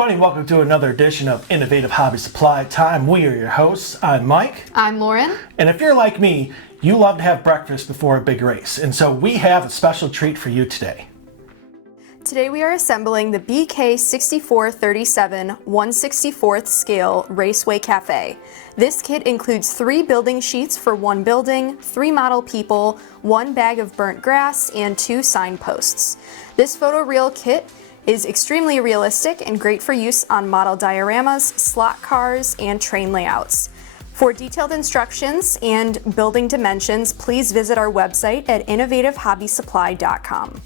everybody, welcome to another edition of Innovative Hobby Supply Time. We are your hosts. I'm Mike. I'm Lauren. And if you're like me, you love to have breakfast before a big race. And so we have a special treat for you today. Today we are assembling the BK6437 1/64th scale Raceway Cafe. This kit includes 3 building sheets for 1 building, 3 model people, 1 bag of burnt grass, and 2 signposts. This photoreal kit is extremely realistic and great for use on model dioramas, slot cars, and train layouts. For detailed instructions and building dimensions, please visit our website at innovativehobbysupply.com.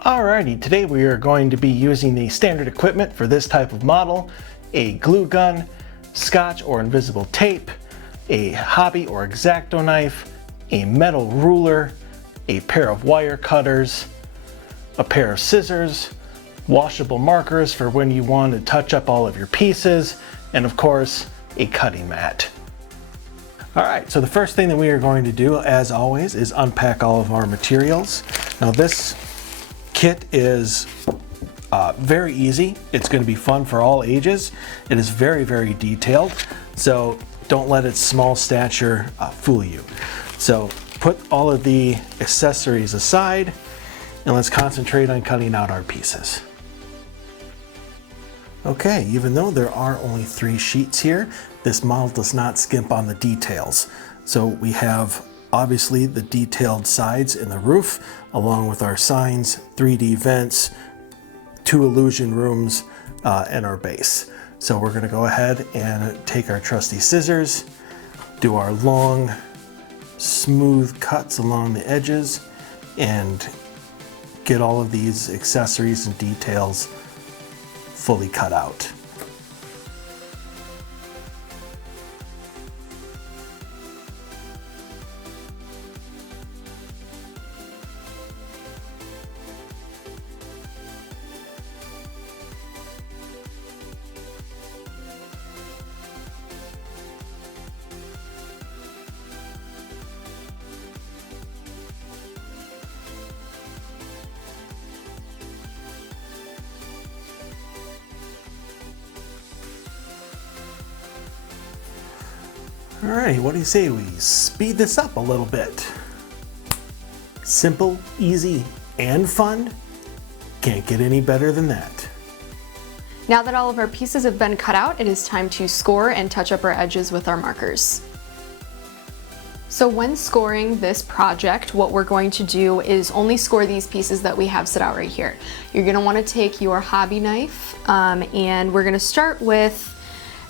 Alrighty, today we are going to be using the standard equipment for this type of model: a glue gun, scotch or invisible tape, a hobby or X-Acto knife, a metal ruler, a pair of wire cutters, a pair of scissors, washable markers for when you want to touch up all of your pieces, and of course, a cutting mat. Alright, so the first thing that we are going to do, as always, is unpack all of our materials. Now this kit is very easy. It's going to be fun for all ages. It is very, very detailed, so don't let its small stature fool you. So put all of the accessories aside and let's concentrate on cutting out our pieces. Okay, even though there are only 3 sheets here, this model does not skimp on the details. So we have obviously the detailed sides and the roof, along with our signs, 3D vents, 2 illusion rooms, and our base. So we're gonna go ahead and take our trusty scissors, do our long, smooth cuts along the edges, and get all of these accessories and details fully cut out. Alright, what do you say we speed this up a little bit? Simple, easy, and fun. Can't get any better than that. Now that all of our pieces have been cut out, it is time to score and touch up our edges with our markers. So when scoring this project, what we're going to do is only score these pieces that we have set out right here. You're going to want to take your hobby knife and we're going to start with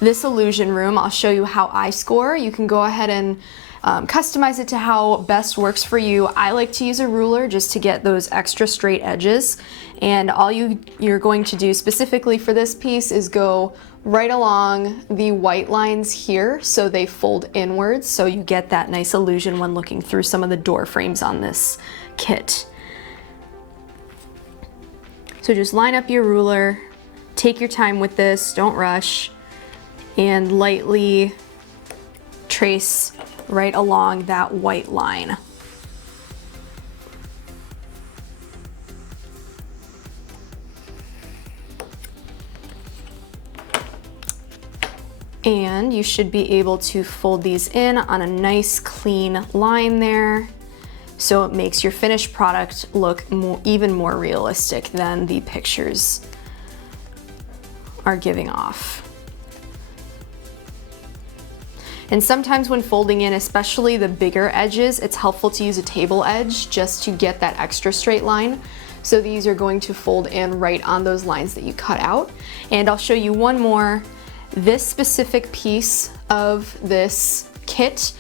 this illusion room. I'll show you how I score. You can go ahead and customize it to how best works for you. I like to use a ruler just to get those extra straight edges, and all you're going to do specifically for this piece is go right along the white lines here so they fold inwards, so you get that nice illusion when looking through some of the door frames on this kit. So just line up your ruler, take your time with this, don't rush, and lightly trace right along that white line. And you should be able to fold these in on a nice clean line there, so it makes your finished product look even more realistic than the pictures are giving off. And sometimes when folding in, especially the bigger edges, it's helpful to use a table edge just to get that extra straight line. So these are going to fold in right on those lines that you cut out. And I'll show you one more. This specific piece of this kit,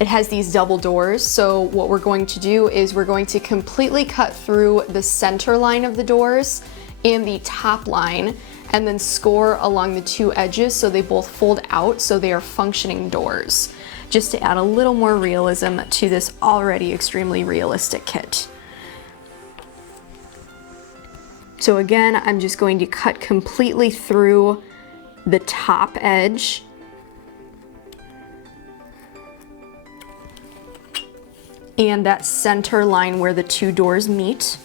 it has these double doors. So what we're going to do is we're going to completely cut through the center line of the doors and the top line, and then score along the 2 edges so they both fold out so they are functioning doors, just to add a little more realism to this already extremely realistic kit. So again, I'm just going to cut completely through the top edge and that center line where the 2 doors meet.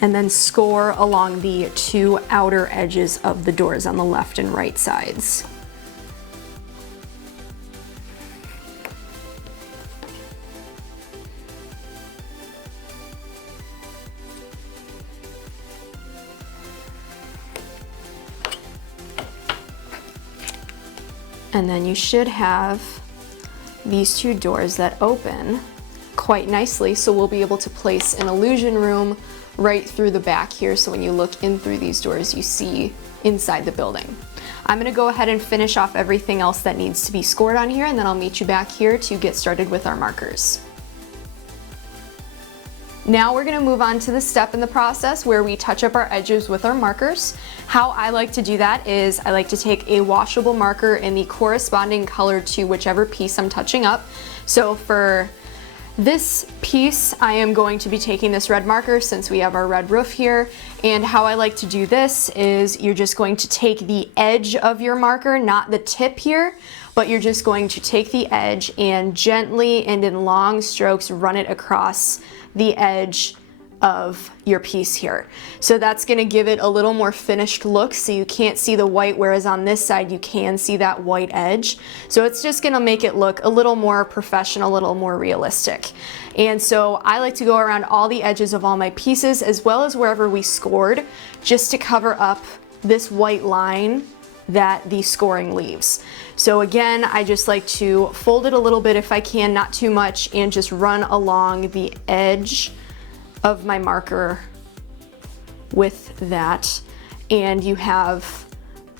and then score along the two outer edges of the doors on the left and right sides. And then you should have these two doors that open quite nicely, so we'll be able to place an illusion room right through the back here, so when you look in through these doors you see inside the building. I'm going to go ahead and finish off everything else that needs to be scored on here, and then I'll meet you back here to get started with our markers. Now we're going to move on to the step in the process where we touch up our edges with our markers. How I like to do that is I like to take a washable marker in the corresponding color to whichever piece I'm touching up. So for this piece, I am going to be taking this red marker since we have our red roof here. And how I like to do this is you're just going to take the edge of your marker, not the tip here, but you're just going to take the edge and gently and in long strokes run it across the edge of your piece here. So that's going to give it a little more finished look, so you can't see the white, whereas on this side you can see that white edge. So it's just going to make it look a little more professional, a little more realistic. And so I like to go around all the edges of all my pieces as well as wherever we scored, just to cover up this white line that the scoring leaves. So again, I just like to fold it a little bit if I can, not too much, and just run along the edge of my marker with that, and you have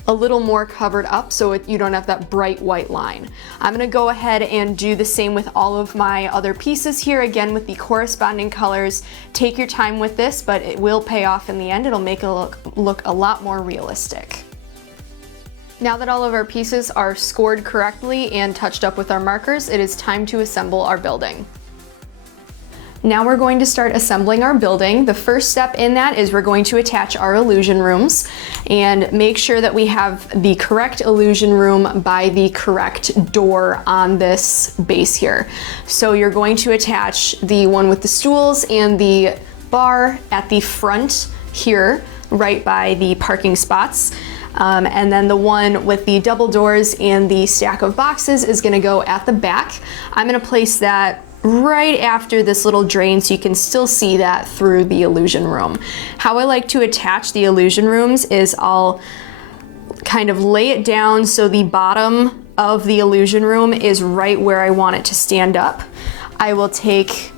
a little more covered up so you don't have that bright white line. I'm going to go ahead and do the same with all of my other pieces here, again with the corresponding colors. Take your time with this, but it will pay off in the end. It'll make it look a lot more realistic. Now that all of our pieces are scored correctly and touched up with our markers, it is time to assemble our building. Now we're going to start assembling our building. The first step in that is we're going to attach our illusion rooms and make sure that we have the correct illusion room by the correct door on this base here. So you're going to attach the one with the stools and the bar at the front here, right by the parking spots. And then the one with the double doors and the stack of boxes is going to go at the back. I'm going to place that right after this little drain so you can still see that through the illusion room. How I like to attach the illusion rooms is I'll kind of lay it down so the bottom of the illusion room is right where I want it to stand up. I will take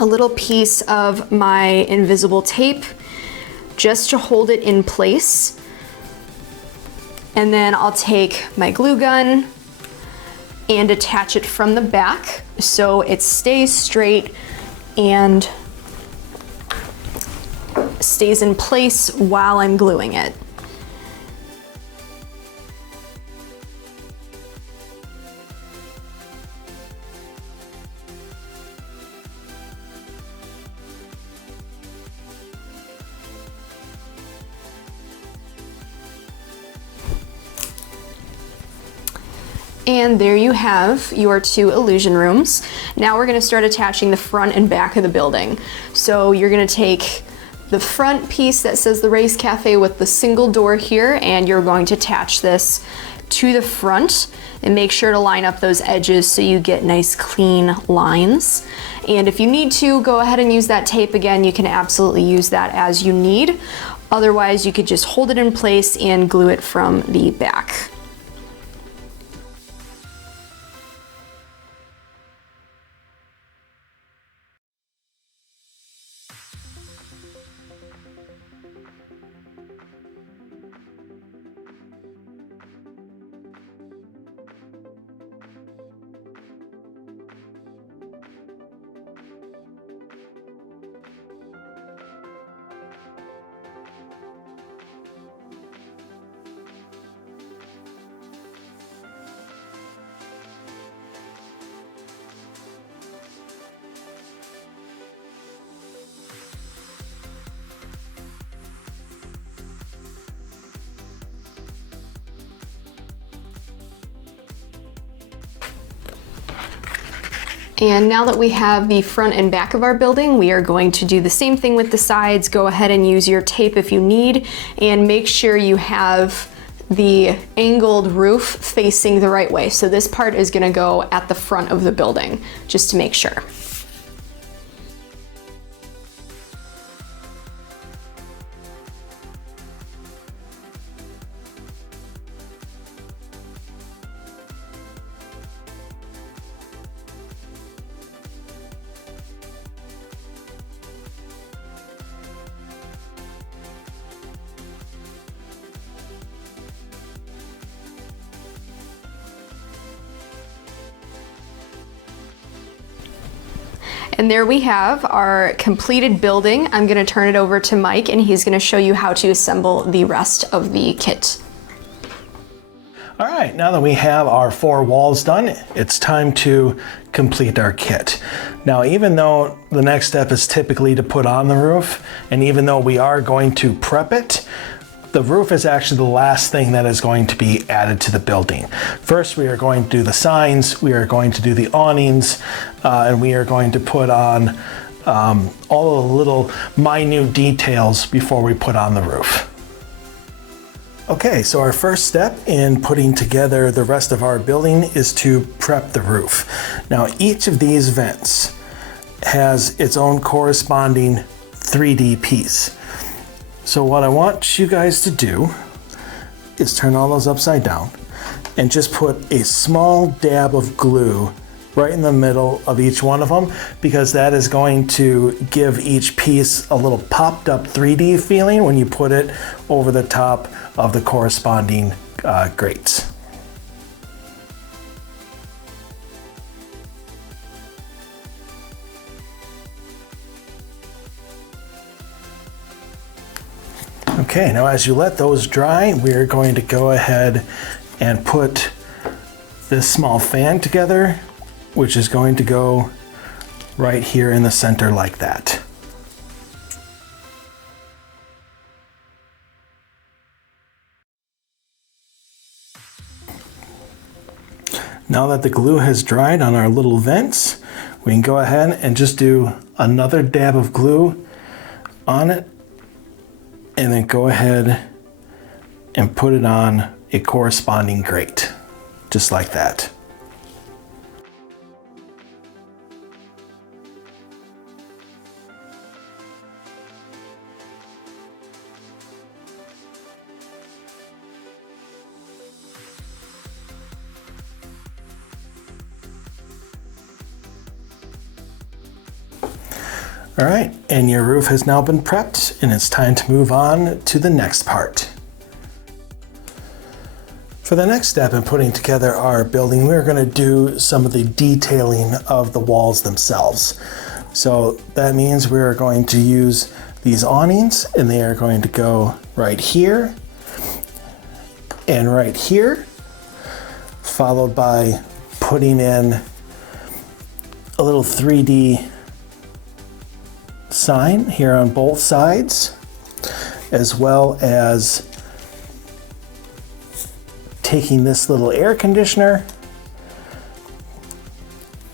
a little piece of my invisible tape just to hold it in place. And then I'll take my glue gun and attach it from the back so it stays straight and stays in place while I'm gluing it. And there you have your two illusion rooms. Now we're going to start attaching the front and back of the building. So you're going to take the front piece that says the Race Cafe with the single door here, and you're going to attach this to the front and make sure to line up those edges so you get nice clean lines. And if you need to, go ahead and use that tape again. You can absolutely use that as you need. Otherwise, you could just hold it in place and glue it from the back. And now that we have the front and back of our building, we are going to do the same thing with the sides. Go ahead and use your tape if you need, and make sure you have the angled roof facing the right way. So this part is gonna go at the front of the building, just to make sure. And there we have our completed building. I'm gonna turn it over to Mike and he's gonna show you how to assemble the rest of the kit. All right, now that we have our 4 walls done, it's time to complete our kit. Now, even though the next step is typically to put on the roof, and even though we are going to prep it, the roof is actually the last thing that is going to be added to the building. First, we are going to do the signs, we are going to do the awnings, and we are going to put on all the little minute details before we put on the roof. Okay, so our first step in putting together the rest of our building is to prep the roof. Now, each of these vents has its own corresponding 3D piece. So what I want you guys to do is turn all those upside down and just put a small dab of glue right in the middle of each one of them, because that is going to give each piece a little popped up 3D feeling when you put it over the top of the corresponding grates. Okay, now as you let those dry, we're going to go ahead and put this small fan together, which is going to go right here in the center like that. Now that the glue has dried on our little vents, we can go ahead and just do another dab of glue on it, and then go ahead and put it on a corresponding grate, just like that. All right, and your roof has now been prepped, and it's time to move on to the next part. For the next step in putting together our building, we're going to do some of the detailing of the walls themselves. So that means we're going to use these awnings, and they are going to go right here and right here, followed by putting in a little 3D sign here on both sides, as well as taking this little air conditioner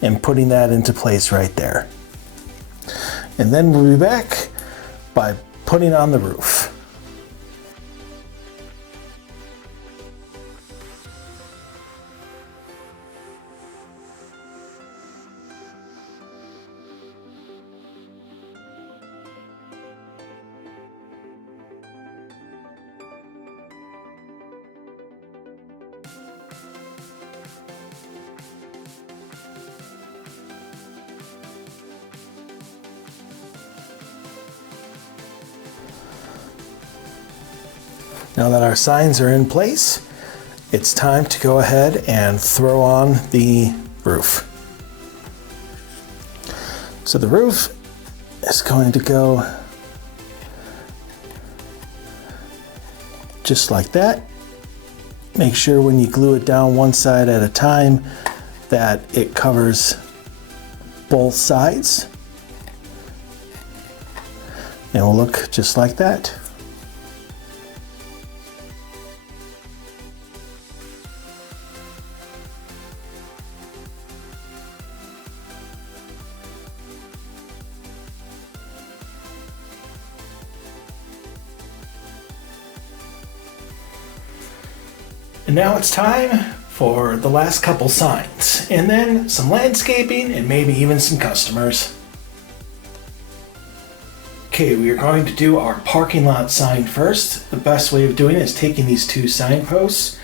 and putting that into place right there. And then we'll be back by putting on the roof. Now that our signs are in place, it's time to go ahead and throw on the roof. So the roof is going to go just like that. Make sure when you glue it down one side at a time that it covers both sides. And it will look just like that. And now it's time for the last couple signs, and then some landscaping and maybe even some customers. Okay, we are going to do our parking lot sign first. The best way of doing it is taking these two signposts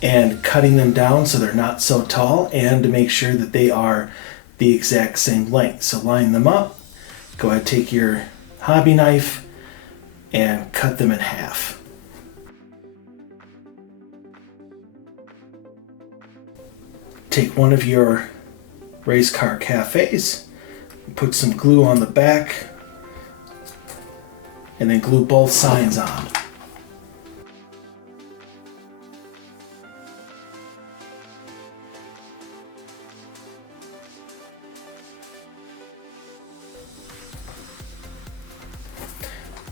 and cutting them down so they're not so tall, and to make sure that they are the exact same length. So line them up, go ahead, take your hobby knife and cut them in half. Take one of your race car cafes, put some glue on the back, and then glue both signs on.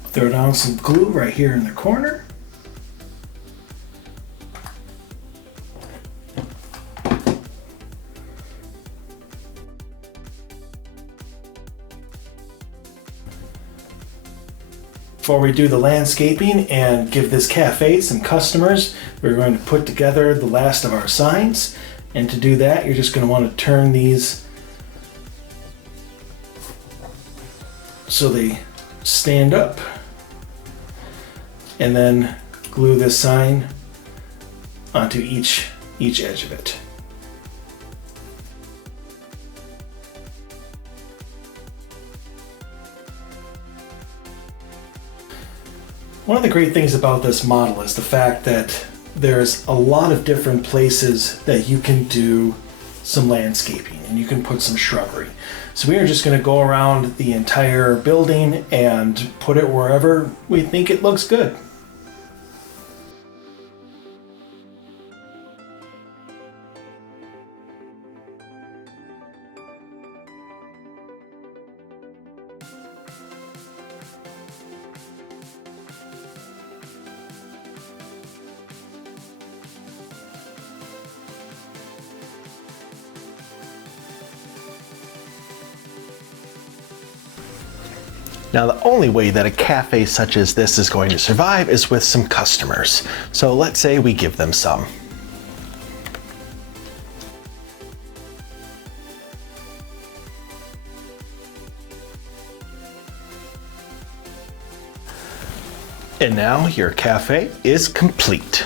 Throw down some glue right here in the corner. Before we do the landscaping and give this cafe some customers, we're going to put together the last of our signs. And to do that, you're just going to want to turn these so they stand up, and then glue this sign onto each edge of it. One of the great things about this model is the fact that there's a lot of different places that you can do some landscaping and you can put some shrubbery. So we are just going to go around the entire building and put it wherever we think it looks good. Now, the only way that a cafe such as this is going to survive is with some customers. So let's say we give them some. And now your cafe is complete.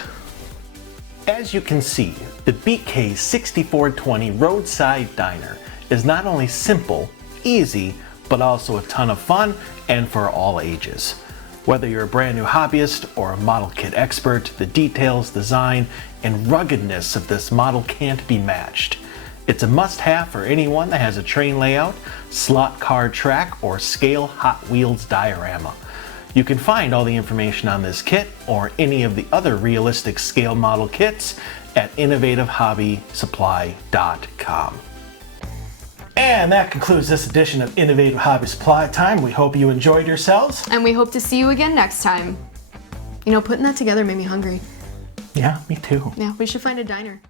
As you can see, the BK 6420 Roadside Diner is not only simple, easy, but also a ton of fun and for all ages. Whether you're a brand new hobbyist or a model kit expert, the details, design, and ruggedness of this model can't be matched. It's a must-have for anyone that has a train layout, slot car track, or scale Hot Wheels diorama. You can find all the information on this kit or any of the other realistic scale model kits at innovativehobbysupply.com. And that concludes this edition of Innovative Hobby Supply Time. We hope you enjoyed yourselves. And we hope to see you again next time. You know, putting that together made me hungry. Yeah, me too. Yeah, we should find a diner.